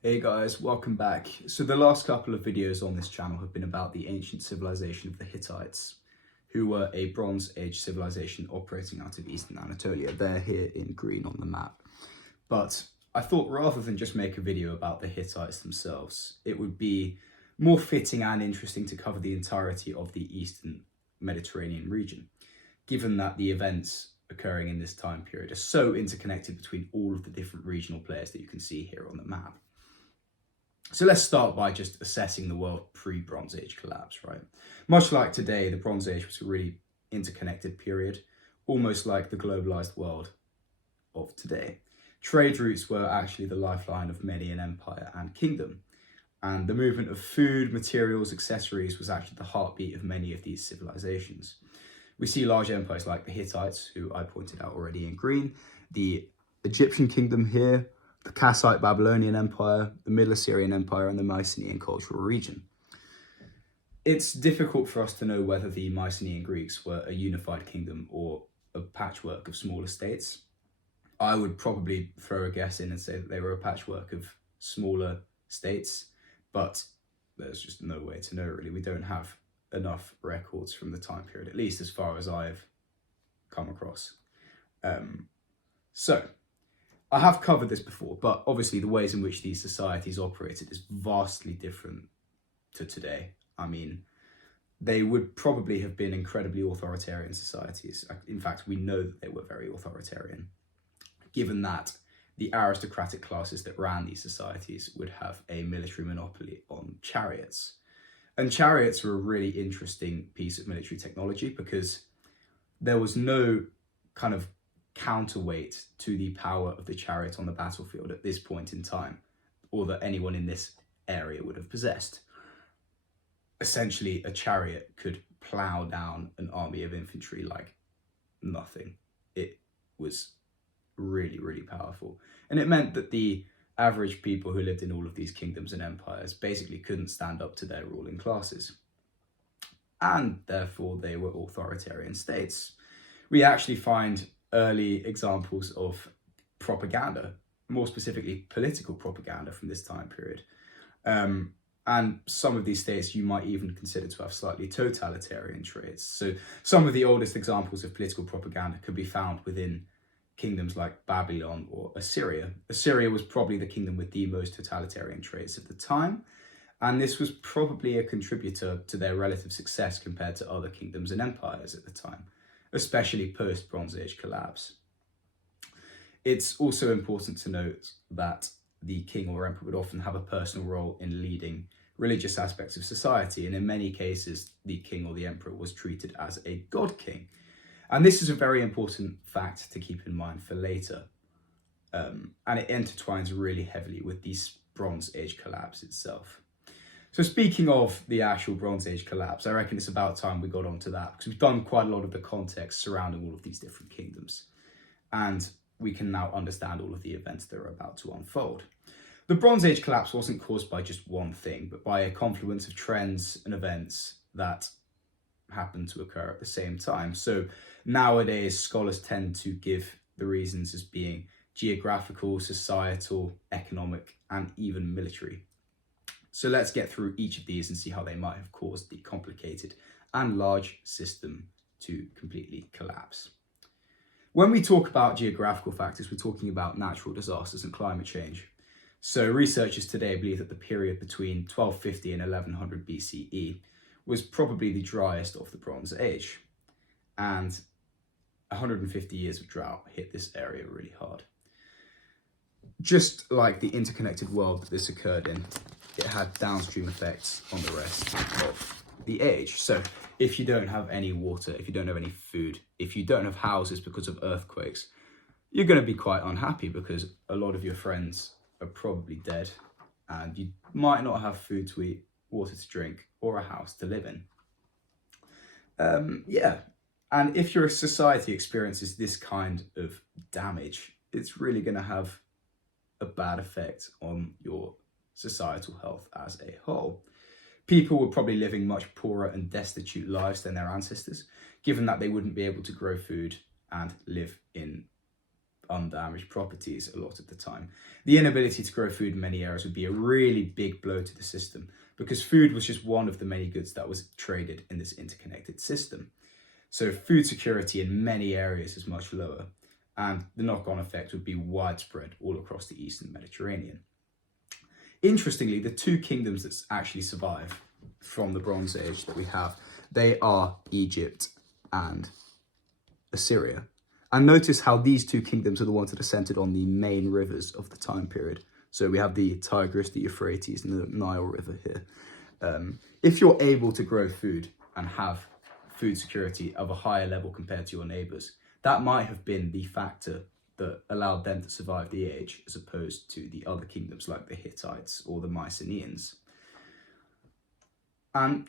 Hey guys, welcome back. So the last couple of videos on this channel have been about the ancient civilization of the Hittites, who were a Bronze Age civilization operating out of eastern Anatolia. They're here in green on the map. But I thought rather than just make a video about the Hittites themselves, it would be more fitting and interesting to cover the entirety of the eastern Mediterranean region, given that the events occurring in this time period are so interconnected between all of the different regional players that you can see here on the map. So let's start by just assessing the world pre-Bronze Age collapse, right? Much like today, the Bronze Age was a really interconnected period, almost like the globalized world of today. Trade routes were actually the lifeline of many an empire and kingdom, and the movement of food, materials, accessories was actually the heartbeat of many of these civilizations. We see large empires like the Hittites, who I pointed out already in green, the Egyptian kingdom here, the Kassite Babylonian Empire, the Middle Assyrian Empire, and the Mycenaean cultural region. It's difficult for us to know whether the Mycenaean Greeks were a unified kingdom or a patchwork of smaller states. I would probably throw a guess in and say that they were a patchwork of smaller states, but there's just no way to know really. We don't have enough records from the time period, at least as far as I've come across. So I have covered this before, but obviously the ways in which these societies operated is vastly different to today. I mean, they would probably have been incredibly authoritarian societies. In fact, we know that they were very authoritarian, given that the aristocratic classes that ran these societies would have a military monopoly on chariots. And chariots were a really interesting piece of military technology because there was no kind of counterweight to the power of the chariot on the battlefield at this point in time, or that anyone in this area would have possessed. Essentially, a chariot could plow down an army of infantry like nothing. It was really, really powerful. And it meant that the average people who lived in all of these kingdoms and empires basically couldn't stand up to their ruling classes. And therefore, they were authoritarian states. We actually find early examples of propaganda, more specifically political propaganda from this time period. And some of these states you might even consider to have slightly totalitarian traits. So some of the oldest examples of political propaganda could be found within kingdoms like Babylon or Assyria. Assyria was probably the kingdom with the most totalitarian traits at the time, and this was probably a contributor to their relative success compared to other kingdoms and empires at the time, especially post-Bronze Age collapse. It's also important to note that the king or emperor would often have a personal role in leading religious aspects of society, and in many cases, the king or the emperor was treated as a god king. And this is a very important fact to keep in mind for later. And it intertwines really heavily with the Bronze Age collapse itself. So speaking of the actual Bronze Age collapse, I reckon it's about time we got onto that because we've done quite a lot of the context surrounding all of these different kingdoms. And we can now understand all of the events that are about to unfold. The Bronze Age collapse wasn't caused by just one thing, but by a confluence of trends and events that happened to occur at the same time. So nowadays, scholars tend to give the reasons as being geographical, societal, economic, and even military. So let's get through each of these and see how they might have caused the complicated and large system to completely collapse. When we talk about geographical factors, we're talking about natural disasters and climate change. So researchers today believe that the period between 1250 and 1100 BCE was probably the driest of the Bronze Age, and 150 years of drought hit this area really hard. Just like the interconnected world that this occurred in, it had downstream effects on the rest of the age. So if you don't have any water, if you don't have any food, if you don't have houses because of earthquakes, you're going to be quite unhappy because a lot of your friends are probably dead and you might not have food to eat, water to drink, or a house to live in. And if your society experiences this kind of damage, it's really going to have a bad effect on your societal health as a whole. People were probably living much poorer and destitute lives than their ancestors, given that they wouldn't be able to grow food and live in undamaged properties a lot of the time. The inability to grow food in many areas would be a really big blow to the system, because food was just one of the many goods that was traded in this interconnected system. So food security in many areas is much lower, and the knock-on effect would be widespread all across the Eastern Mediterranean. Interestingly, the two kingdoms that actually survive from the Bronze Age that we have, they are Egypt and Assyria. And notice how these two kingdoms are the ones that are centered on the main rivers of the time period. So we have the Tigris, the Euphrates, and the Nile River here. If you're able to grow food and have food security of a higher level compared to your neighbors, that might have been the factor that allowed them to survive the age, as opposed to the other kingdoms like the Hittites or the Mycenaeans. And,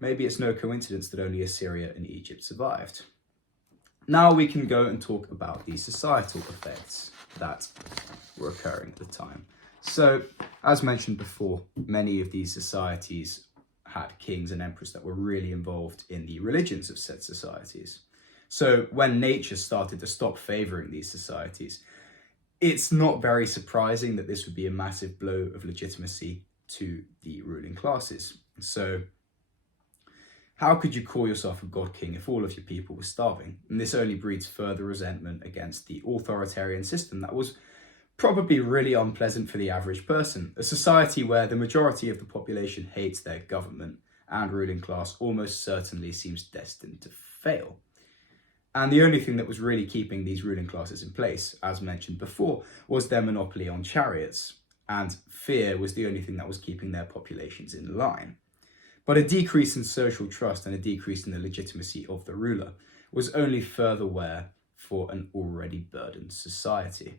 maybe it's no coincidence that only Assyria and Egypt survived. Now we can go and talk about the societal effects that were occurring at the time. So, as mentioned before, many of these societies had kings and emperors that were really involved in the religions of said societies. So when nature started to stop favouring these societies, it's not very surprising that this would be a massive blow of legitimacy to the ruling classes. So how could you call yourself a god king if all of your people were starving? And this only breeds further resentment against the authoritarian system that was probably really unpleasant for the average person. A society where the majority of the population hates their government and ruling class almost certainly seems destined to fail. And the only thing that was really keeping these ruling classes in place, as mentioned before, was their monopoly on chariots. And fear was the only thing that was keeping their populations in line. But a decrease in social trust and a decrease in the legitimacy of the ruler was only further wear for an already burdened society.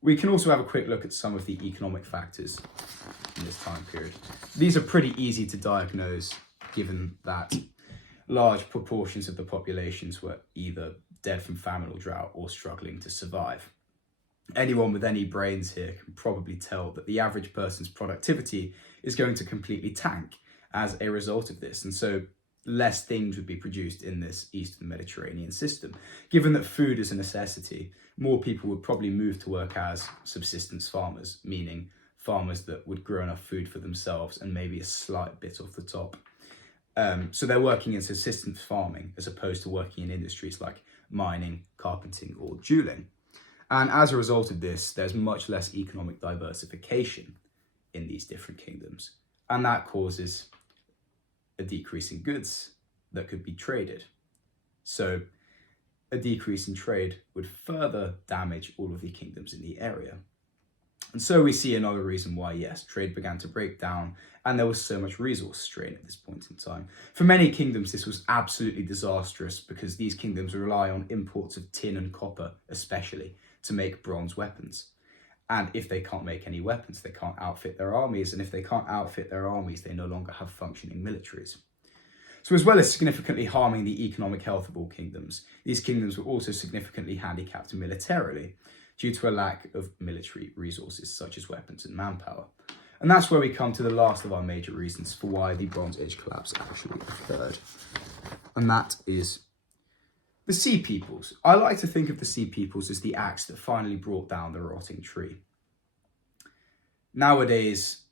We can also have a quick look at some of the economic factors in this time period. These are pretty easy to diagnose, given that large proportions of the populations were either dead from famine or drought or struggling to survive. Anyone with any brains here can probably tell that the average person's productivity is going to completely tank as a result of this. And so less things would be produced in this Eastern Mediterranean system. Given that food is a necessity, more people would probably move to work as subsistence farmers, meaning farmers that would grow enough food for themselves and maybe a slight bit off the top. So they're working in subsistence farming as opposed to working in industries like mining, carpenting, or dueling. And as a result of this, there's much less economic diversification in these different kingdoms. And that causes a decrease in goods that could be traded. So a decrease in trade would further damage all of the kingdoms in the area. And so we see another reason why, yes, trade began to break down and there was so much resource strain at this point in time. For many kingdoms, this was absolutely disastrous because these kingdoms rely on imports of tin and copper, especially, to make bronze weapons. And if they can't make any weapons, they can't outfit their armies. And if they can't outfit their armies, they no longer have functioning militaries. So as well as significantly harming the economic health of all kingdoms, these kingdoms were also significantly handicapped militarily due to a lack of military resources such as weapons and manpower. And that's where we come to the last of our major reasons for why the Bronze Age collapse actually occurred. And that is the Sea Peoples. I like to think of the Sea Peoples as the axe that finally brought down the rotting tree. Nowadays,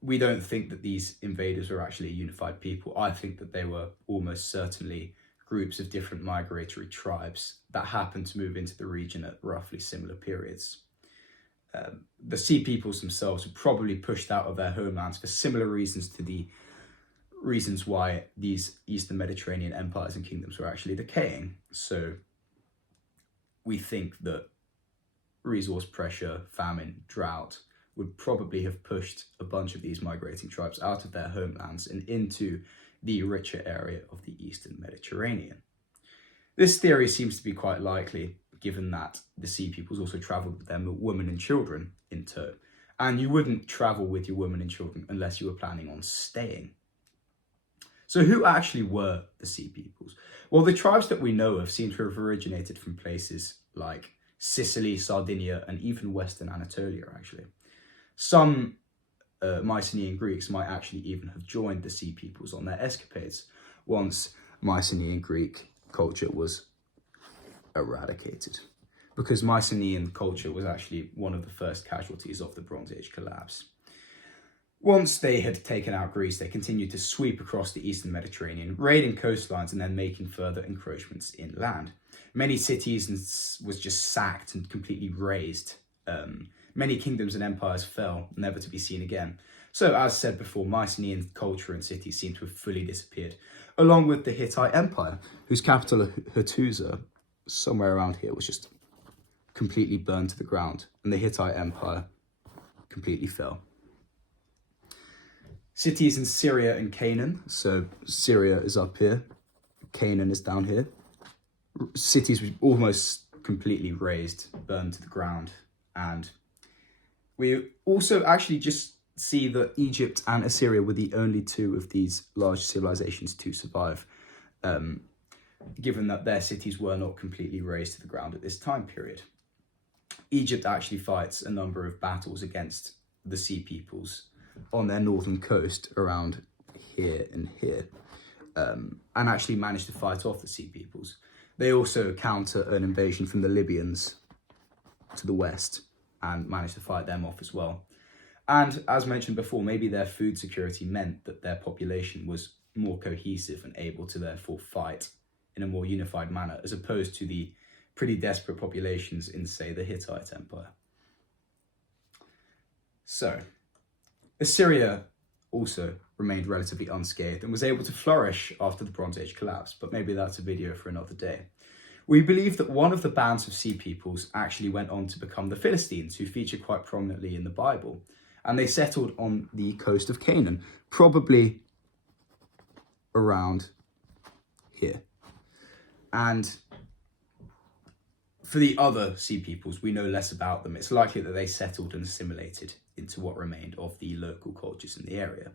we don't think that these invaders were actually a unified people. I think that they were almost certainly groups of different migratory tribes that happened to move into the region at roughly similar periods. The Sea Peoples themselves were probably pushed out of their homelands for similar reasons to the reasons why these Eastern Mediterranean empires and kingdoms were actually decaying. So we think that resource pressure, famine, drought would probably have pushed a bunch of these migrating tribes out of their homelands and into the richer area of the Eastern Mediterranean. This theory seems to be quite likely, given that the Sea Peoples also travelled with their women and children in tow. And you wouldn't travel with your women and children unless you were planning on staying. So who actually were the Sea Peoples? Well, the tribes that we know of seem to have originated from places like Sicily, Sardinia, and even Western Anatolia, actually. Some Mycenaean Greeks might actually even have joined the Sea Peoples on their escapades once Mycenaean Greek culture was eradicated. because Mycenaean culture was actually one of the first casualties of the Bronze Age collapse. Once they had taken out Greece, they continued to sweep across the eastern Mediterranean, raiding coastlines and then making further encroachments inland. Many cities was just sacked and completely razed. Many kingdoms and empires fell, never to be seen again. So, as said before, Mycenaean culture and cities seem to have fully disappeared, along with the Hittite Empire, whose capital, Hattusa, somewhere around here, was just completely burned to the ground, and the Hittite Empire completely fell. Cities in Syria and Canaan, so Syria is up here, Canaan is down here. Cities were almost completely razed, burned to the ground. And we also actually just see that Egypt and Assyria were the only two of these large civilizations to survive, given that their cities were not completely razed to the ground at this time period. Egypt actually fights a number of battles against the Sea Peoples on their northern coast around here and here, and actually managed to fight off the Sea Peoples. They also counter an invasion from the Libyans to the west and managed to fight them off as well. And as mentioned before, maybe their food security meant that their population was more cohesive and able to therefore fight in a more unified manner, as opposed to the pretty desperate populations in, say, the Hittite Empire. So, Assyria also remained relatively unscathed and was able to flourish after the Bronze Age collapse, but maybe that's a video for another day. We believe that one of the bands of Sea Peoples actually went on to become the Philistines, who feature quite prominently in the Bible, and they settled on the coast of Canaan, probably around here. And for the other Sea Peoples, we know less about them. It's likely that they settled and assimilated into what remained of the local cultures in the area.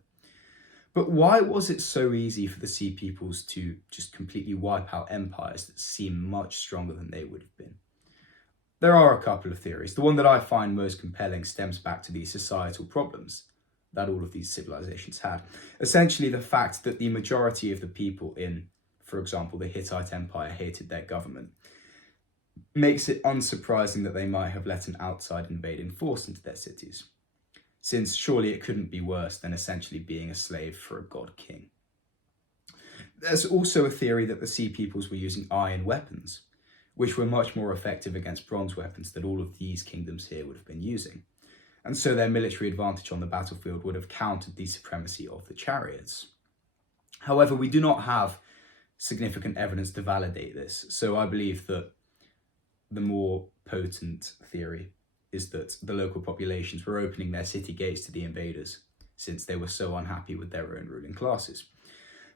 But why was it so easy for the Sea Peoples to just completely wipe out empires that seem much stronger than they would have been? There are a couple of theories. The one that I find most compelling stems back to the societal problems that all of these civilizations had. Essentially, the fact that the majority of the people in, for example, the Hittite Empire hated their government makes it unsurprising that they might have let an outside invading force into their cities, since surely it couldn't be worse than essentially being a slave for a god king. There's also a theory that the Sea Peoples were using iron weapons, which were much more effective against bronze weapons than all of these kingdoms here would have been using. And so their military advantage on the battlefield would have countered the supremacy of the chariots. However, we do not have significant evidence to validate this, so I believe that the more potent theory is that the local populations were opening their city gates to the invaders, since they were so unhappy with their own ruling classes.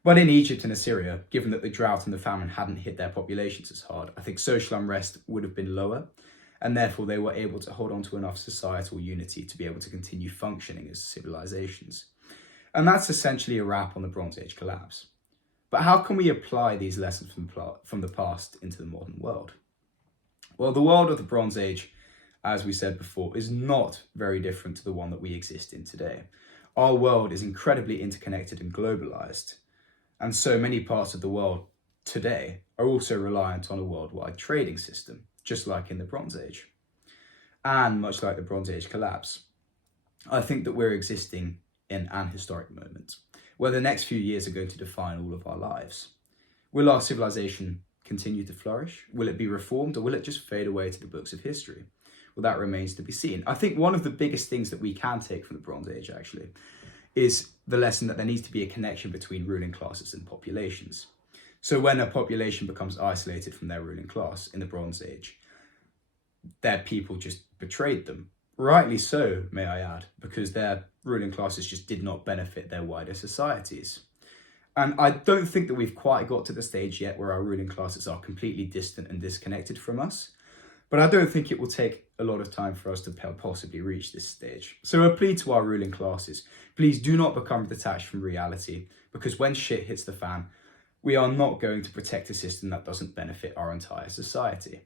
But in Egypt and Assyria, given that the drought and the famine hadn't hit their populations as hard, I think social unrest would have been lower, and therefore they were able to hold on to enough societal unity to be able to continue functioning as civilizations. And that's essentially a wrap on the Bronze Age collapse. But how can we apply these lessons from the past into the modern world? Well, the world of the Bronze Age, as we said before, is not very different to the one that we exist in today. Our world is incredibly interconnected and globalized, and so many parts of the world today are also reliant on a worldwide trading system, just like in the Bronze Age. And much like the Bronze Age collapse, I think that we're existing in an historic moment, where the next few years are going to define all of our lives. Will our civilization continue to flourish? Will it be reformed, or will it just fade away to the books of history? Well, that remains to be seen. I think one of the biggest things that we can take from the Bronze Age, actually, is the lesson that there needs to be a connection between ruling classes and populations. So when a population becomes isolated from their ruling class in the Bronze Age, their people just betrayed them. Rightly so, may I add, because their ruling classes just did not benefit their wider societies. And I don't think that we've quite got to the stage yet where our ruling classes are completely distant and disconnected from us. But I don't think it will take a lot of time for us to possibly reach this stage. So a plea to our ruling classes: please do not become detached from reality, because when shit hits the fan, we are not going to protect a system that doesn't benefit our entire society.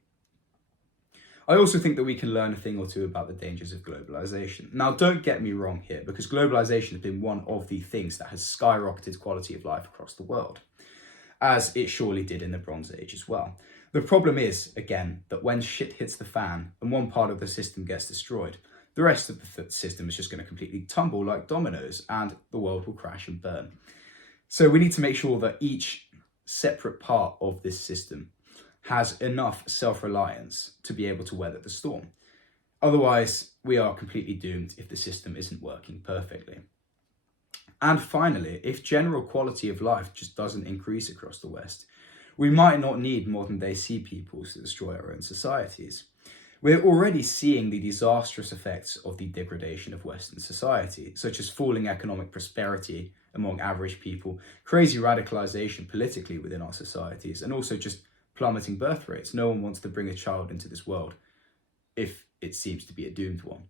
I also think that we can learn a thing or two about the dangers of globalization. Now, don't get me wrong here, because globalization has been one of the things that has skyrocketed quality of life across the world, as it surely did in the Bronze Age as well. The problem is, again, that when shit hits the fan and one part of the system gets destroyed, the rest of the system is just going to completely tumble like dominoes and the world will crash and burn. So we need to make sure that each separate part of this system has enough self-reliance to be able to weather the storm. Otherwise, we are completely doomed if the system isn't working perfectly. And finally, if general quality of life just doesn't increase across the West, we might not need modern day sea peoples to destroy our own societies. We're already seeing the disastrous effects of the degradation of Western society, such as falling economic prosperity among average people, crazy radicalization politically within our societies, and also just plummeting birth rates. No one wants to bring a child into this world if it seems to be a doomed one.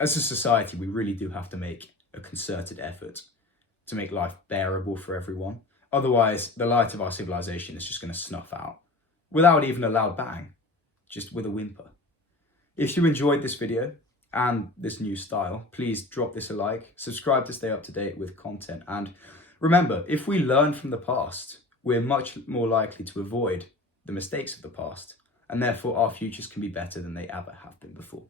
As a society, we really do have to make a concerted effort to make life bearable for everyone. Otherwise, the light of our civilization is just going to snuff out without even a loud bang, just with a whimper. If you enjoyed this video and this new style, please drop this a like, subscribe to stay up to date with content, and remember, if we learn from the past, we're much more likely to avoid the mistakes of the past, and therefore our futures can be better than they ever have been before.